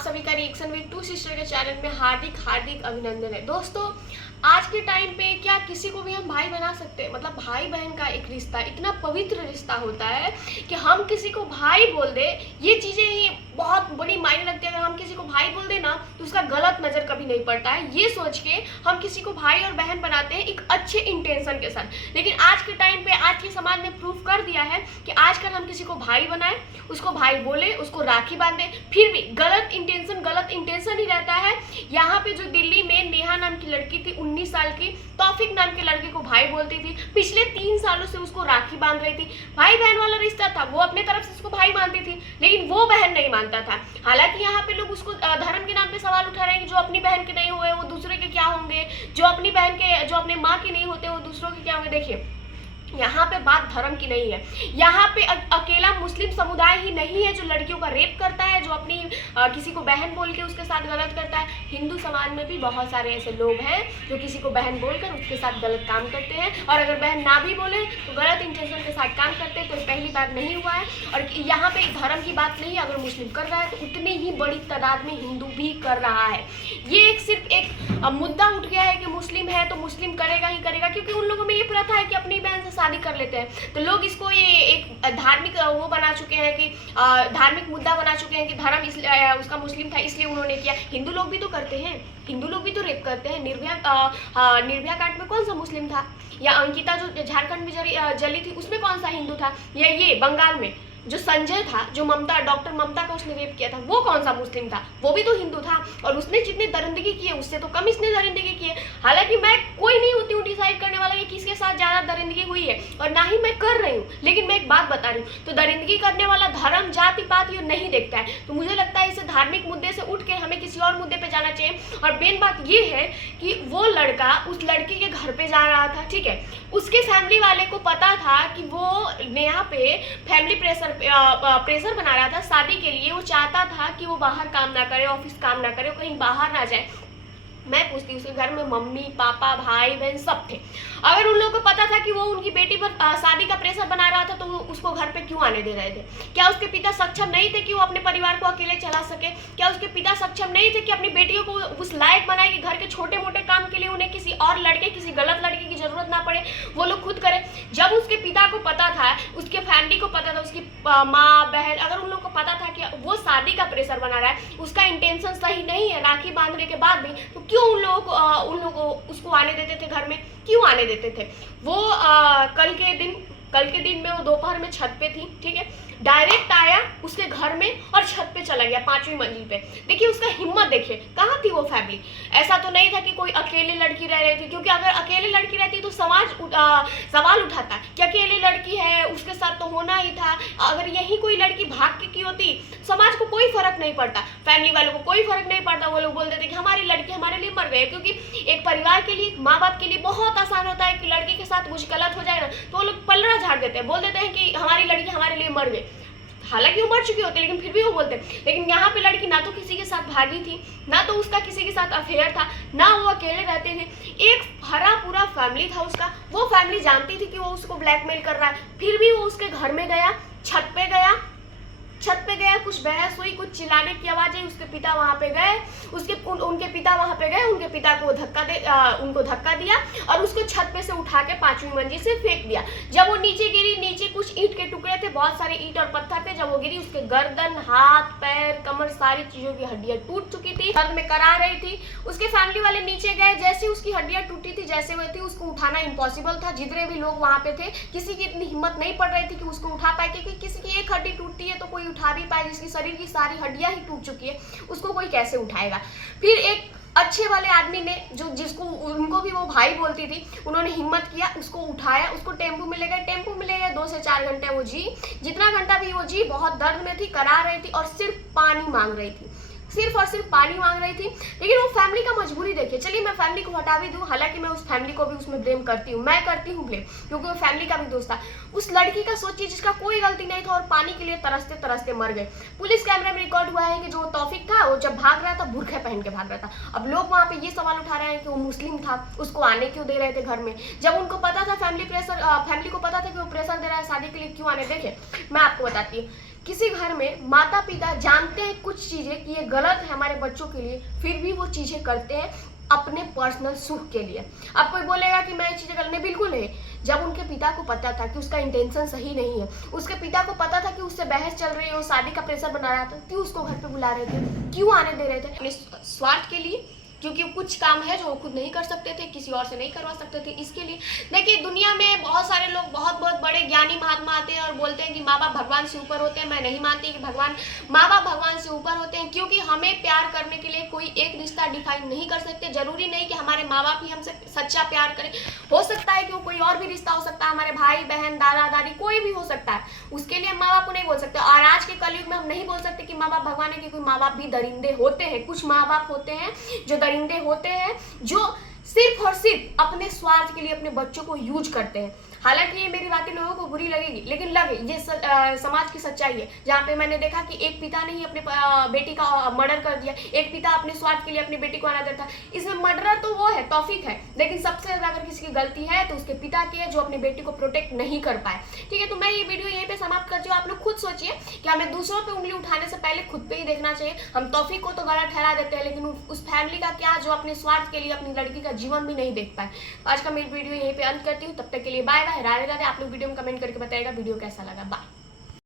सभी का reaction with two sister के चैनल में हार्दिक हार्दिक अभिनंदन है। दोस्तों, आज के टाइम पे क्या किसी को भी हम भाई बना सकते हैं? मतलब भाई बहन का एक रिश्ता इतना पवित्र रिश्ता होता है कि हम किसी को भाई बोल दे, ये चीज़ें ही बहुत बड़ी मायने रखती है। अगर हम किसी को भाई बोल दे ना तो उसका गलत नज़र कभी नहीं पड़ता है। ये सोच के हम किसी को भाई और बहन बनाते हैं एक अच्छे इंटेंशन के साथ। लेकिन आज के टाइम पे आज के समाज ने प्रूफ कर दिया है कि आजकल हम किसी को भाई बनाए, उसको भाई बोले, उसको राखी बांधे, फिर भी गलत इंटेंशन ही रहता है। यहाँ पे जो दिल्ली में नेहा नाम की लड़की थी, 19 साल की, तौफिक नाम के लड़के को भाई बोलती थी, पिछले 3 सालों से उसको राखी बांध रही थी। भाई बहन वाला रिश्ता था, वो अपने तरफ से उसको भाई मानती थी, लेकिन वो बहन नहीं मानता था। हालांकि यहाँ पे लोग उसको धर्म के नाम पे सवाल उठा रहे हैं कि जो अपनी बहन के नहीं हुए वो दूसरे के क्या होंगे, जो अपनी बहन के, जो अपने माँ के नहीं होते वो दूसरों के क्या होंगे। देखिए, यहाँ पे बात धर्म की नहीं है। यहाँ पे अकेला मुस्लिम समुदाय ही नहीं है जो लड़कियों का रेप करता है, जो अपनी किसी को बहन बोल के उसके साथ गलत करता है। हिंदू समाज में भी बहुत सारे ऐसे लोग हैं जो किसी को बहन बोलकर उसके साथ गलत काम करते हैं, और अगर बहन ना भी बोले तो गलत इंटेंशन के साथ काम करते हैं। तो पहली बार नहीं हुआ है, और यहाँ पे धर्म की बात नहीं है। अगर मुस्लिम कर रहा है तो उतनी ही बड़ी तादाद में हिंदू भी कर रहा है। ये सिर्फ एक मुद्दा उठ गया है कि मुस्लिम है तो मुस्लिम करेगा ही करेगा, क्योंकि उन लोगों में ये प्रथा है कि अपनी बहन से शादी कर लेते हैं। तो लोग इसको ये एक धार्मिक वो बना चुके हैं कि धार्मिक मुद्दा बना चुके हैं कि धर्म उसका मुस्लिम था इसलिए उन्होंने किया। हिंदू लोग भी तो करते हैं, हिंदू लोग भी तो रेप करते हैं। निर्भया कांड में कौन सा मुस्लिम था? या अंकिता जो झारखंड में जली थी उसमें कौन सा हिंदू था? या ये बंगाल में जो संजय था, जो डॉक्टर ममता का उसने रेप किया था, वो कौन सा मुस्लिम था? वो भी तो हिंदू था। और उसने जितने दरिंदगी किए उससे तो कम इसने दरिंदगी किए। हालांकि मैं कोई नहीं होती हूँ डिसाइड करने वाला कि किसके साथ ज्यादा दरिंदगी हुई है, और ना ही मैं कर रही हूँ, लेकिन मैं एक बात बता रही हूँ, तो दरिंदगी करने वाला धर्म जाति पात ये नहीं देखता है। तो मुझे लगता है इसे धार्मिक मुद्दे से उठ के हमें किसी और मुद्दे पे जाना चाहिए। और मेन बात ये है कि वो लड़का उस लड़की के घर पे जा रहा था, ठीक है, उसके फैमिली वाले को पता था कि वो नेहा पे फैमिली प्रेशर बना रहा था शादी के लिए। वो चाहता था कि वो बाहर काम ना करे, ऑफिस काम ना करे, कहीं बाहर ना जाए। मैं पूछती हूँ, उसके घर में मम्मी पापा भाई बहन सब थे। अगर उन लोगों को पता था कि वो उनकी बेटी पर शादी का प्रेशर बना रहा था तो वो उसको घर पे क्यों आने दे रहे थे? क्या उसके पिता सक्षम नहीं थे कि वो अपने परिवार को अकेले चला सके? क्या उसके पिता सक्षम नहीं थे कि अपनी बेटियों को उस लायक बनाए कि घर के छोटे मोटे काम के लिए उन्हें किसी और लड़के, किसी गलत लड़के की जरूरत ना पड़े, वो लोग खुद करें? जब उसके पिता को पता था, उसके फैमिली को पता था, उसकी माँ बहन, अगर उन लोग को पता था कि वो शादी का प्रेशर बना रहा है, उसका इंटेंशन सही नहीं है राखी बांधने के बाद भी, तो क्यों उन लोगों को उसको आने देते थे घर में? क्यों आने देते थे? वो कल के दिन में वो दोपहर में छत पे थी, ठीक है, डायरेक्ट आया उसके घर में और छत पे चला गया 5वीं मंजिल पे। देखिए उसका हिम्मत, देखिए कहाँ थी वो फैमिली। ऐसा तो नहीं था कि कोई अकेले लड़की रह रही थी, क्योंकि अगर अकेले लड़की रहती तो समाज सवाल उठाता कि अकेली लड़की है, उसके साथ तो होना ही था। अगर यही कोई लड़की भाग के की होती, समाज को कोई फर्क नहीं पड़ता, फैमिली वालों को कोई फर्क नहीं पड़ता। वो लोग बोलते थे कि हमारी लड़की हमारे लिए मर गई। क्योंकि एक परिवार के लिए, एक माँ बाप के लिए बहुत आसान होता है कि लड़की के साथ कुछ गलत हो जाए ना तो वो लोग पलड़ा झाड़ देते हैं, बोल देते हैं कि हमारी लड़की हमारे लिए मर गई। हालांकि वो मर चुकी होती है लेकिन फिर भी वो बोलते हैं। लेकिन यहाँ पे लड़की ना तो किसी के साथ भागी थी, ना तो उसका किसी के साथ अफेयर था, ना वो अकेले रहते थे। एक भरा पूरा फैमिली था उसका। वो फैमिली जानती थी कि वो उसको ब्लैकमेल कर रहा है, फिर भी वो उसके घर में गया, छत पे गया, कुछ बहस हुई, कुछ चिल्लाने की आवाज आई। उसके पिता वहां पे गए, उनके पिता वहां पे गए, उनके पिता को उनको धक्का दिया और उसको छत पे से उठा के 5वीं मंजिल से फेंक दिया। जब वो नीचे गिरी, नीचे कुछ ईंट के टुकड़े थे, बहुत सारे ईंट और पत्थर थे। जब वो गिरी उसके गर्दन, हाथ, पैर, कमर, सारी चीजों की हड्डियां टूट चुकी थी, दर्द में करा रही थी। उसके फैमिली वाले नीचे गए, जैसे उसकी हड्डियां टूटी थी, जैसे वो थी, उसको उठाना इम्पॉसिबल था। जितने भी लोग वहां पे थे, किसी की इतनी हिम्मत नहीं पड़ रही थी कि उसको उठा पाए, क्योंकि किसी की एक हड्डी टूटती है तो कोई उठा भी पाए, जिसकी शरीर की सारी हड्डियां ही टूट चुकी है, उसको कोई कैसे उठाएगा? फिर एक अच्छे वाले आदमी ने, जिसको उनको भी वो भाई बोलती थी, उन्होंने हिम्मत किया, उसको उठाया, उसको टेम्पो में ले गए। 2 से 4 घंटे वो जी, जितना घंटा भी वो जी, बहुत दर्द में थी, करा रही थी और सिर्फ पानी मांग रही थी, सिर्फ और सिर्फ पानी मांग रही थी। लेकिन वो फैमिली का मजबूरी देखिए। चलिए मैं फैमिली को हटा भी दूं, हालांकि मैं उस फैमिली को भी उसमें ब्लेम करती हूँ, मैं करती हूँ ब्लेम, क्योंकि वो फैमिली का भी दोस्त था। उस लड़की का सोचिए जिसका कोई गलती नहीं था और पानी के लिए तरसते तरसते मर गए। पुलिस कैमरा में रिकॉर्ड हुआ है कि जो तौफिक था वो जब भाग रहा था बुरखे पहन के भाग रहा था। अब लोग वहाँ पे ये सवाल उठा रहे हैं कि वो मुस्लिम था, उसको आने क्यों दे रहे थे घर में? जब उनको पता था फैमिली को पता था कि वो प्रेशर दे रहा है शादी के लिए, क्यों आने? देखे मैं आपको बताती हूँ, किसी घर में माता पिता जानते हैं कुछ चीज़ें कि ये गलत है हमारे बच्चों के लिए, फिर भी वो चीज़ें करते हैं अपने पर्सनल सुख के लिए। अब कोई बोलेगा कि मैं ये चीज़ें करने, बिल्कुल नहीं। जब उनके पिता को पता था कि उसका इंटेंशन सही नहीं है, उसके पिता को पता था कि उससे बहस चल रही है, वो शादी का प्रेशर बना रहा था, क्यों उसको घर पे बुला रहे थे, क्यों आने दे रहे थे? अपने स्वार्थ के लिए, क्योंकि कुछ काम है जो वो खुद नहीं कर सकते थे, किसी और से नहीं करवा सकते थे, इसके लिए। देखिए दुनिया में बहुत सारे लोग, बहुत बहुत बड़े ज्ञानी महात्मा आते हैं और बोलते हैं कि माँ बाप भगवान से ऊपर होते हैं। मैं नहीं मानती कि माँ बाप भगवान से ऊपर होते हैं, क्योंकि हमें प्यार करने के लिए कोई एक रिश्ता डिफाइन नहीं कर सकते। जरूरी नहीं कि हमारे माँ बाप ही हमसे सच्चा प्यार करें, हो सकता है कि वो कोई और भी रिश्ता हो सकता है, हमारे भाई बहन दादा दादी कोई भी हो सकता है, उसके लिए हम माँ बाप को नहीं बोल सकते। और आज के कलयुग में हम नहीं बोल सकते कि माँ बाप भगवान है, क्योंकि माँ बाप भी दरिंदे होते हैं। कुछ माँ बाप होते हैं जो दरिंदे होते हैं, जो सिर्फ और सिर्फ अपने स्वार्थ के लिए अपने बच्चों को यूज करते हैं। हालांकि ये मेरी बातें लोगों को बुरी लगेगी, लेकिन लगे, ये समाज की सच्चाई है। जहाँ पे मैंने देखा कि एक पिता ने ही अपने बेटी का मर्डर कर दिया, एक पिता अपने स्वार्थ के लिए अपनी बेटी को अनादर था। इसमें मर्डरर तो वो है, तौफीक है, लेकिन सबसे ज्यादा अगर किसी की गलती है तो उसके पिता की है, जो अपनी बेटी को प्रोटेक्ट नहीं कर पाए। ठीक है, तो मैं ये वीडियो यहीं पे समाप्त करती हूँ। आप लोग खुद सोचिए कि हमें दूसरों पे उंगली उठाने से पहले खुद पे ही देखना चाहिए। हम तौफीक को तो गलत ठहरा देते हैं, लेकिन उस फैमिली का क्या जो अपने स्वार्थ के लिए अपनी लड़की का जीवन भी नहीं देख पाए। आज का मेरी वीडियो यहीं पे अंत करती हूँ। तब तक के लिए बाय बाय, राधे राधे। आप लोग वीडियो में कमेंट करके बताइएगा वीडियो कैसा लगा। बाय।